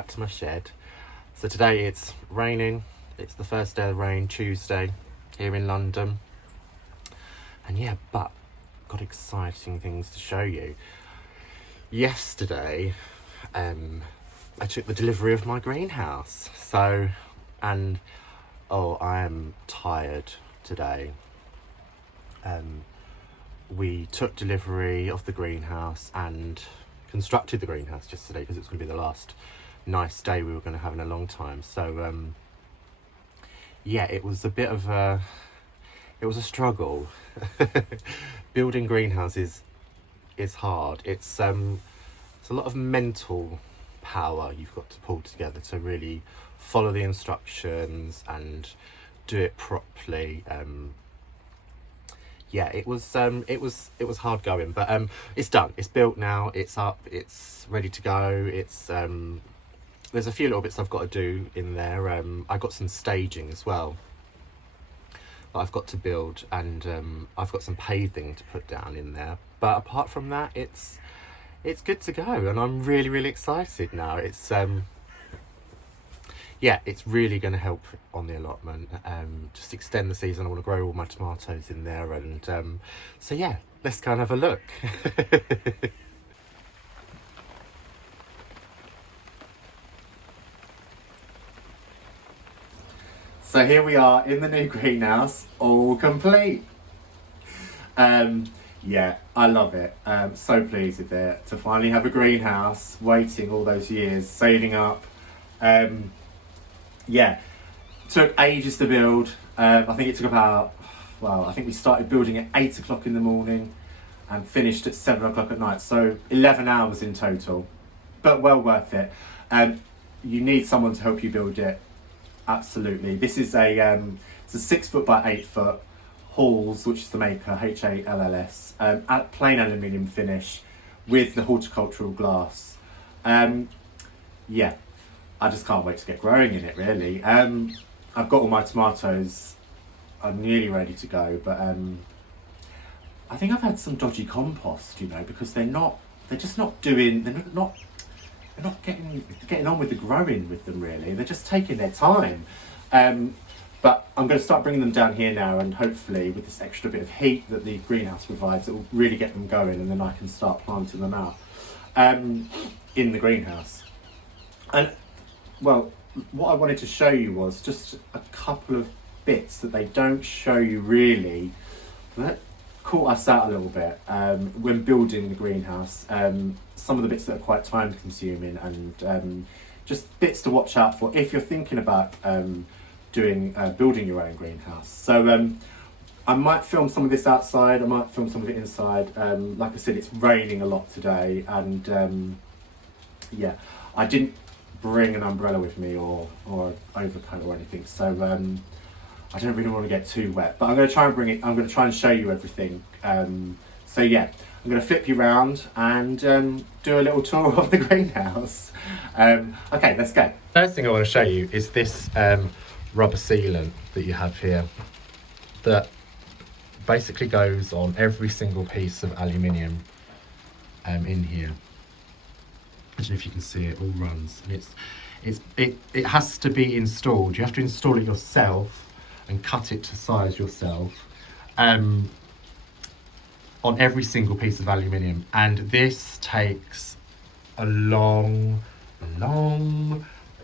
back to my shed. So today it's raining. It's the first day of the rain, Tuesday, here in London. And yeah, but got exciting things to show you. Yesterday, I took the delivery of my greenhouse. I am tired today. We took delivery of the greenhouse and constructed the greenhouse yesterday because it was going to be the last nice day we were going to have in a long time. So yeah, it was a bit of a struggle. Building greenhouses is hard. It's a lot of mental power you've got to pull together to really follow the instructions and do it properly. Yeah, it was hard going, but it's done. It's built now. It's up. It's ready to go. It's there's a few little bits I've got to do in there. I got some staging as well that I've got to build, and I've got some paving to put down in there. But apart from that, it's good to go, and I'm really excited now. It's yeah, it's really going to help on the allotment. Just extend the season. I want to grow all my tomatoes in there, and so yeah, let's go and have a look. So here we are in the new greenhouse, all complete. Yeah, I love it. So pleased with it, to finally have a greenhouse, waiting all those years, saving up. Yeah, took ages to build. I think it took about, I think we started building at 8 o'clock in the morning and finished at 7 o'clock at night. So 11 hours in total, but well worth it. You need someone to help you build it. Absolutely. This is it's a 6 foot by 8 foot Halls, which is the maker, Halls, at plain aluminium finish with the horticultural glass. Yeah, I just can't wait to get growing in it, really. I've got all my tomatoes. I'm nearly ready to go, but I think I've had some dodgy compost, because they're not getting on with the growing with them, really. They're just taking their time. But I'm going to start bringing them down here now, and hopefully with this extra bit of heat that the greenhouse provides, it will really get them going, and then I can start planting them out in the greenhouse. And well, what I wanted to show you was just a couple of bits that they don't show you really, that caught us out a little bit when building the greenhouse. Some of the bits that are quite time consuming, and just bits to watch out for if you're thinking about building your own greenhouse. So I might film some of this outside, I might film some of it inside. Like I said, it's raining a lot today, and yeah, I didn't bring an umbrella with me or an overcoat or anything, so I don't really want to get too wet, but I'm going to try and bring it. I'm going to try and show you everything. So yeah, I'm going to flip you round and do a little tour of the greenhouse. Okay, let's go. First thing I want to show you is this rubber sealant that you have here, that basically goes on every single piece of aluminium in here. I don't know if you can see it, all runs, and it has to be installed. You have to install it yourself and cut it to size yourself on every single piece of aluminium, and this takes a long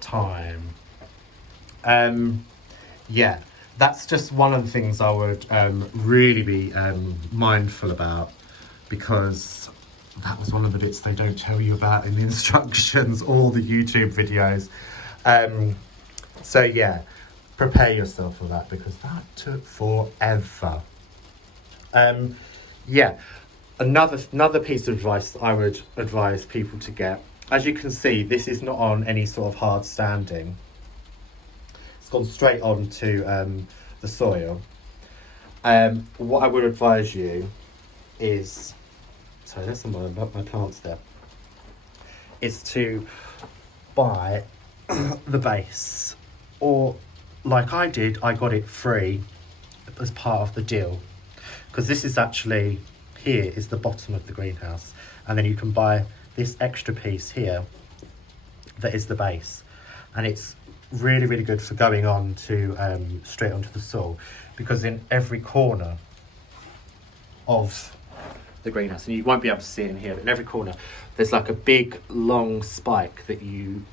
time. Yeah, that's just one of the things I would really be mindful about, because that was one of the bits they don't tell you about in the instructions or the YouTube videos. So yeah, prepare yourself for that, because that took forever. Yeah, another piece of advice that I would advise people to get, as you can see, this is not on any sort of hard standing. It's gone straight on to the soil. What I would advise you is, sorry, there's some of my plants there, is to buy the base, or like I did, I got it free as part of the deal, because this is actually, here is the bottom of the greenhouse, and then you can buy this extra piece here, that is the base, and it's really, really good for going on to straight onto the soil, because in every corner of the greenhouse, and you won't be able to see it in here, but in every corner there's like a big long spike that you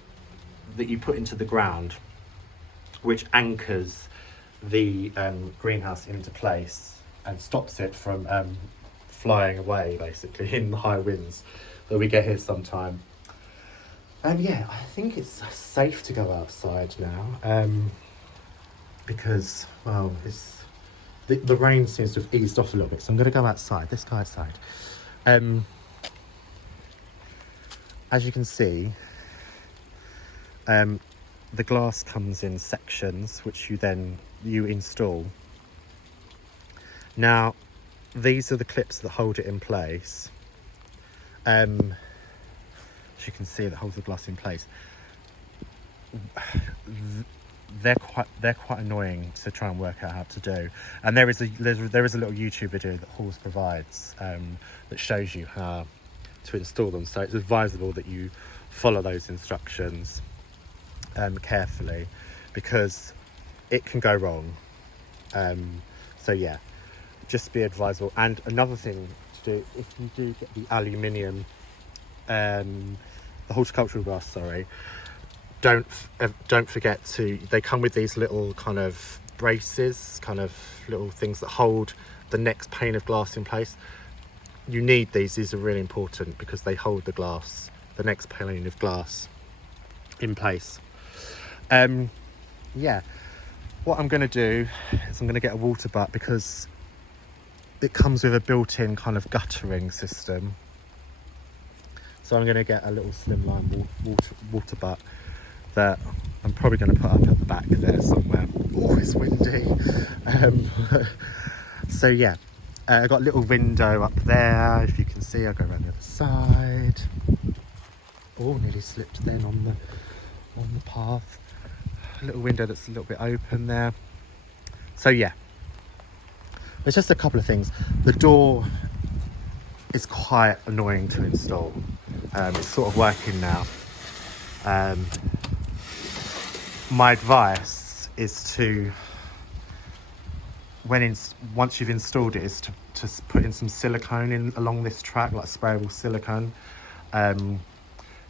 put into the ground, which anchors the greenhouse into place and stops it from flying away, basically, in the high winds that we get here sometime. And yeah, I think it's safe to go outside now, because, well, the rain seems to have eased off a little bit, so I'm going to go outside. Let's go outside. As you can see, the glass comes in sections, which you install. Now, these are the clips that hold it in place. As you can see, that holds the glass in place. They're quite annoying to try and work out how to do. And there is a little YouTube video that Halls provides that shows you how to install them. So it's advisable that you follow those instructions carefully, because it can go wrong. So yeah, just be advisable. And another thing to do, if you do get the aluminium, the horticultural glass, sorry, don't forget to, they come with these little kind of braces, kind of little things that hold the next pane of glass in place. You need these are really important, because they hold the next pane of glass in place. Yeah, what I'm going to do is I'm going to get a water butt, because it comes with a built-in kind of guttering system. So I'm going to get a little slimline water butt that I'm probably going to put up at the back there somewhere. Oh, it's windy. So yeah, I've got a little window up there. If you can see, I'll go around the other side. Oh, nearly slipped then on the path. A little window that's a little bit open there. So yeah, there's just a couple of things. The door is quite annoying to install. It's sort of working now. My advice is to, once you've installed it, is to put in some silicone in along this track, like sprayable silicone.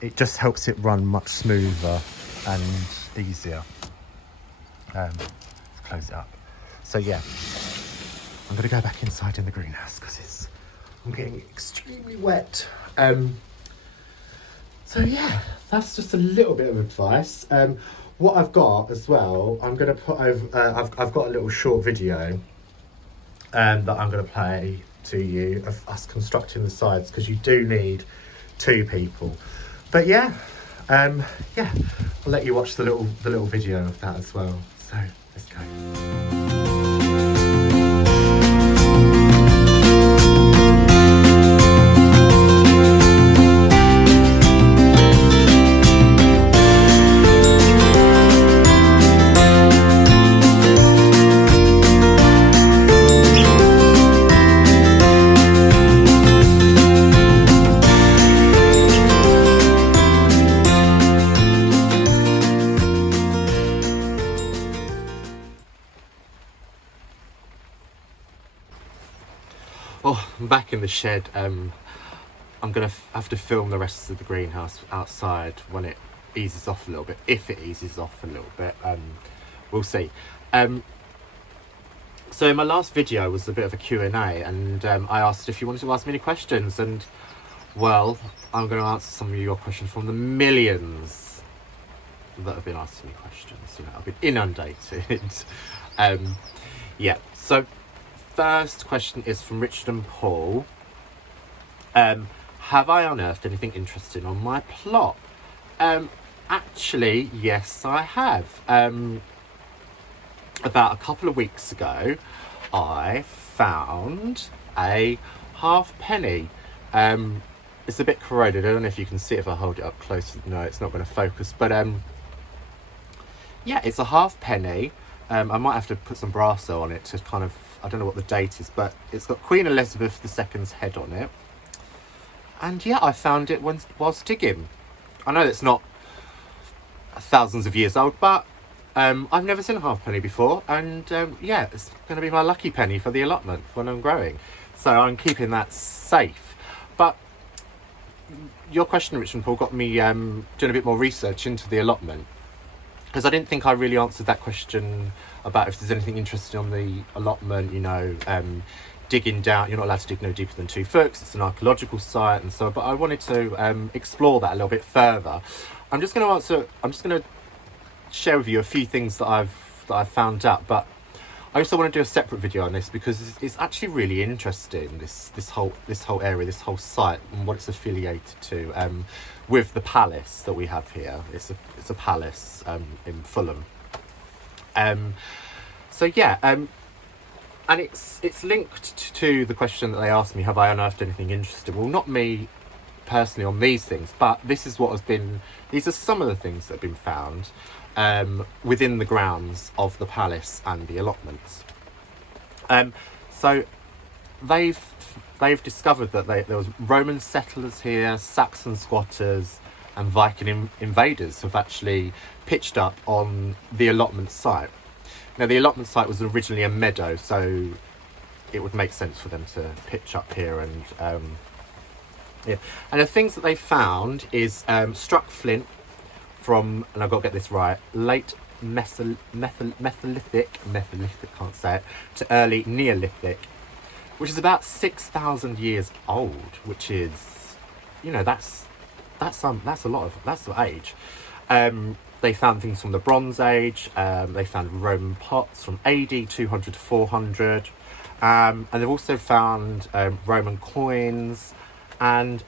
It just helps it run much smoother and easier. Let's close it up. So yeah, I'm gonna go back inside in the greenhouse, because I'm getting extremely wet. So yeah, that's just a little bit of advice. What I've got as well, I'm going to put over, I've got a little short video that I'm going to play to you of us constructing the sides, because you do need 2 people. But yeah, yeah, I'll let you watch the little video of that as well. So let's go. Oh, I'm back in the shed. I'm gonna have to film the rest of the greenhouse outside when it eases off a little bit. If it eases off a little bit, we'll see. So in my last video was a bit of a Q&A, and I asked if you wanted to ask me any questions, and well, I'm going to answer some of your questions from the millions that have been asking me questions. You know, I've been inundated. Yeah, so first question is from Richard and Paul. Have I unearthed anything interesting on my plot? Actually, yes, I have. About a couple of weeks ago, I found a halfpenny. It's a bit corroded. I don't know if you can see it if I hold it up close. No, it's not going to focus. But yeah, it's a halfpenny. I might have to put some brasso on it to kind of, I don't know what the date is, but it's got Queen Elizabeth II's head on it. And yeah, I found it whilst digging. I know it's not thousands of years old, but I've never seen a halfpenny before, and yeah, it's going to be my lucky penny for the allotment when I'm growing. So I'm keeping that safe. But your question, Richard Paul, got me doing a bit more research into the allotment, because I didn't think I really answered that question about if there's anything interesting on the allotment, you know, digging down. You're not allowed to dig no deeper than 2 foot, 'cause it's an archaeological site and so on, but I wanted to explore that a little bit further. I'm just going to share with you a few things that I've found out, but I also want to do a separate video on this because it's actually really interesting, this whole area, this whole site, and what it's affiliated to with the palace that we have here. It's a palace in Fulham. So yeah, and it's linked to the question that they asked me: have I unearthed anything interesting? Well, not me personally on these things, but this is what has been. These are some of the things that have been found within the grounds of the palace and the allotments. So they've discovered that there was Roman settlers here, Saxon squatters, and Viking invaders have actually pitched up on the allotment site. Now, the allotment site was originally a meadow, so it would make sense for them to pitch up here. And yeah, and the things that they found is struck flint from, and I've got to get this right, late Mesolithic, can't say it, to early Neolithic, which is about 6,000 years old, which is, you know, that's a lot of age. They found things from the Bronze Age. They found Roman pots from AD 200 to 400, and they've also found Roman coins and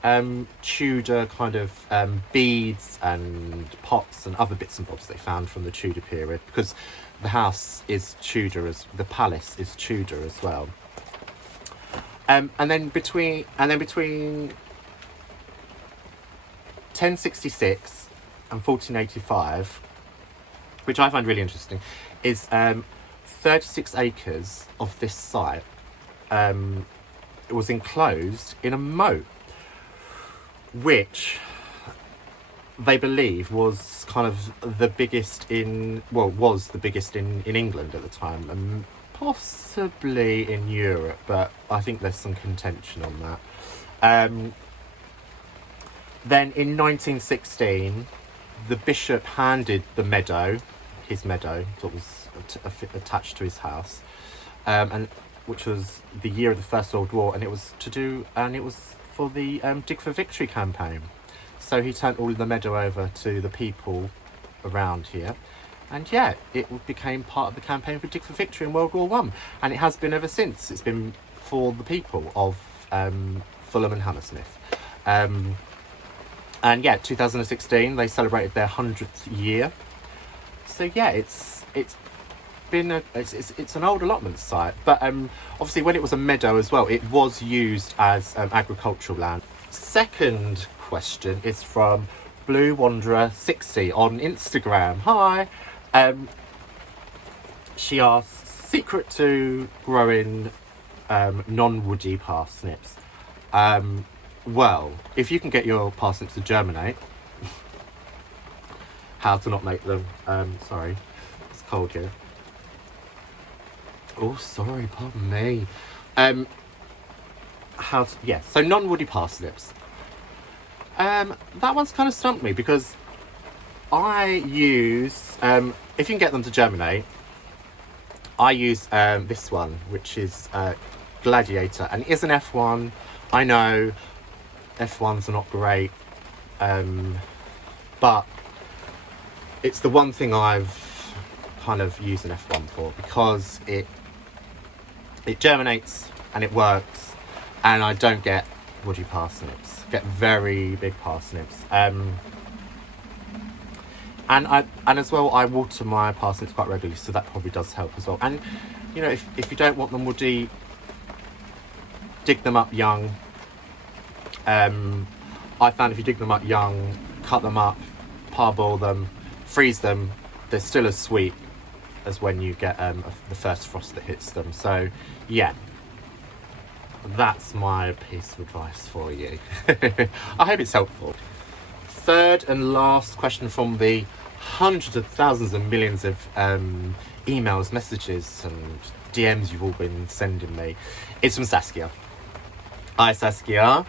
Tudor kind of beads and pots and other bits and bobs they found from the Tudor period, because the house is Tudor, as the palace is Tudor as well. And then between 1066 and 1485, which I find really interesting, is 36 acres of this site. It was enclosed in a moat, which they believe was kind of the biggest was the biggest in England at the time, and possibly in Europe, but I think there's some contention on that. Then in 1916, the bishop handed the meadow, his meadow, that was attached to his house, and which was the year of the First World War, and it was for the Dig for Victory campaign. So he turned all of the meadow over to the people around here, and yeah, it became part of the campaign for Dig for Victory in World War One, and it has been ever since. It's been for the people of Fulham and Hammersmith. And yeah, 2016 they celebrated their 100th year. So yeah, it's an old allotment site, but obviously when it was a meadow as well, it was used as agricultural land. Second question is from Blue Wanderer 60 on Instagram. Hi. She asks, secret to growing non-woody parsnips. Well, if you can get your parsnips to germinate, how to not make them, sorry, it's cold here. Oh, sorry, pardon me. So non-woody parsnips. That one's kind of stumped me, because I use, if you can get them to germinate, I use this one, which is Gladiator, and it is an F1. I know F1s are not great, but it's the one thing I've kind of used an F1 for, because it germinates and it works, and I don't get woody parsnips. Get very big parsnips, and as well, I water my parsnips quite regularly, so that probably does help as well. And you know, if you don't want them woody, dig them up young. I found if you dig them up young, cut them up, parboil them, freeze them, they're still as sweet as when you get the first frost that hits them. So yeah, that's my piece of advice for you. I hope it's helpful. third and last question from the hundreds of thousands and millions of emails, messages and DMs you've all been sending me. It's from Saskia. Hi Saskia.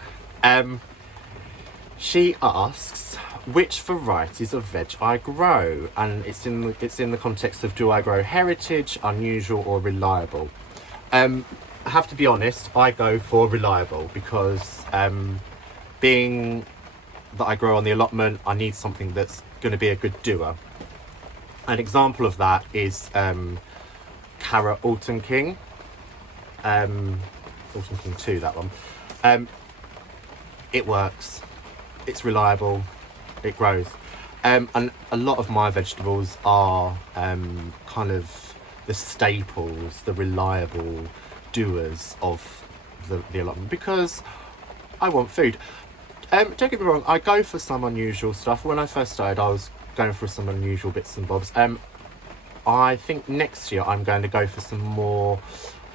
She asks which varieties of veg I grow, and it's in the context of, do I grow heritage, unusual or reliable? I have to be honest, I go for reliable because being that I grow on the allotment, I need something that's going to be a good doer. An example of that is Carrot Autumn King. Autumn King 2, that one. It works, it's reliable, it grows. And a lot of my vegetables are kind of the staples, the reliable doers of the allotment, because I want food. Don't get me wrong, I go for some unusual stuff. When I first started, I was going for some unusual bits and bobs. I think next year I'm going to go for some more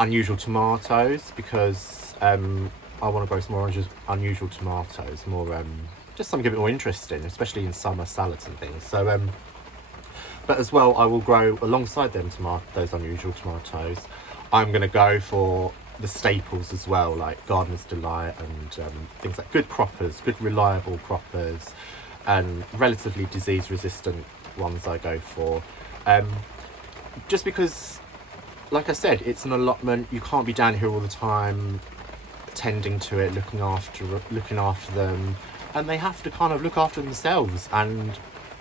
unusual tomatoes, because I want to grow some more unusual tomatoes, more just something a bit more interesting, especially in summer salads and things. So, but as well, I will grow alongside them those unusual tomatoes. I'm going to go for the staples as well, like Gardener's Delight and things like good croppers, good reliable croppers, and relatively disease resistant ones I go for. Just because, like I said, it's an allotment, you can't be down here all the time tending to it, looking after them, and they have to kind of look after themselves and,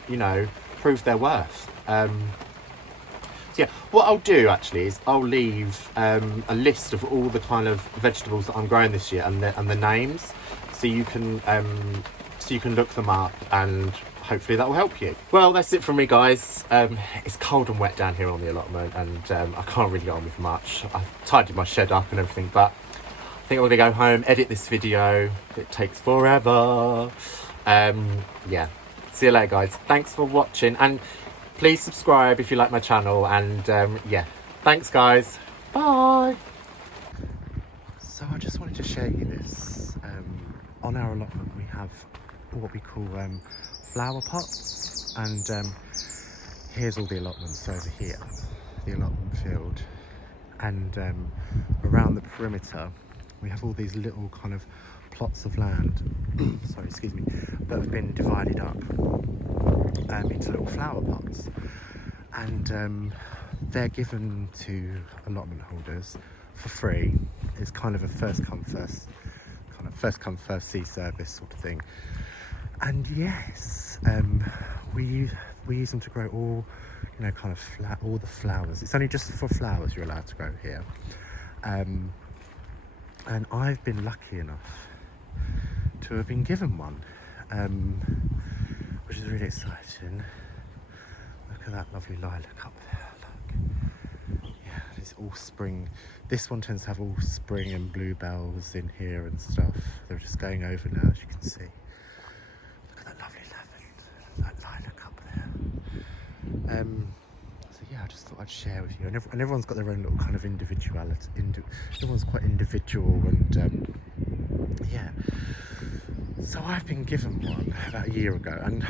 you know, prove their worth. So yeah, what I'll do actually is I'll leave a list of all the kind of vegetables that I'm growing this year and the names, so you can look them up, and hopefully that will help you. Well, that's it from me, guys. It's cold and wet down here on the allotment, and I can't really get on with much. I've tidied my shed up and everything, but I think I'm gonna go home, edit this video. It takes forever. Yeah, see you later, guys. Thanks for watching, and please subscribe if you like my channel, and yeah, thanks guys, bye. So I just wanted to show you this. On our allotment we have what we call flower pots, and here's all the allotments over here, the allotment field, and around the perimeter we have all these little kind of plots of land sorry, excuse me, that have been divided up into little flower pots, and they're given to allotment holders for free. It's kind of a first come first served service sort of thing. And yes, we use them to grow all, you know, kind of all the flowers. It's only just for flowers you're allowed to grow here. And I've been lucky enough to have been given one, which is really exciting. Look at that lovely lilac up there, look. Yeah, it's all spring. This one tends to have all spring and bluebells in here and stuff. They're just going over now, as you can see. Look at that lovely lavender, that lilac up there. So yeah, I just thought I'd share with you. And everyone's got their own little kind of individuality. Everyone's quite individual, and yeah. So I've been given one about a year ago, and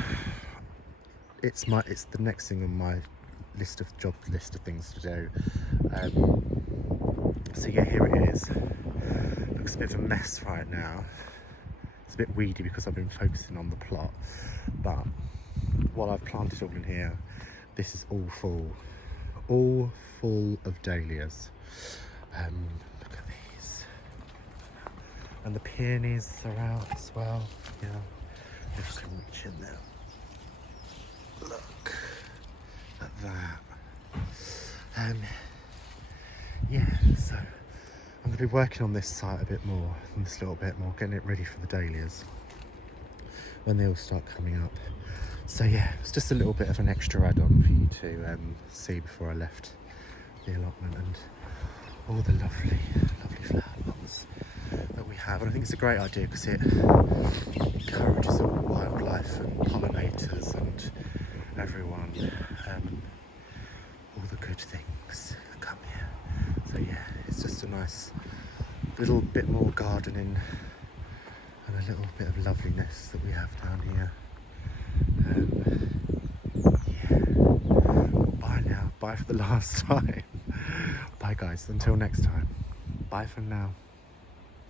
it's the next thing on my list of things to do. So yeah, here it is. Looks a bit of a mess right now. It's a bit weedy because I've been focusing on the plot, but while I've planted all in here, this is all full of dahlias. Look at these, and the peonies are out as well. Yeah, if I can reach in there. Look at that. Yeah, so I'm going to be working on this site a bit more, and this little bit more, getting it ready for the dahlias when they all start coming up. So yeah, it's just a little bit of an extra add-on for you to see before I left the allotment, and all the lovely flower pots that we have. And I think it's a great idea because it encourages all wildlife and pollinators and everyone, all the good things that come here. So yeah, it's just a nice little bit more gardening and a little bit of loveliness that we have down here. Yeah. Bye now. Bye for the last time. Bye guys. Until next time. Bye for now.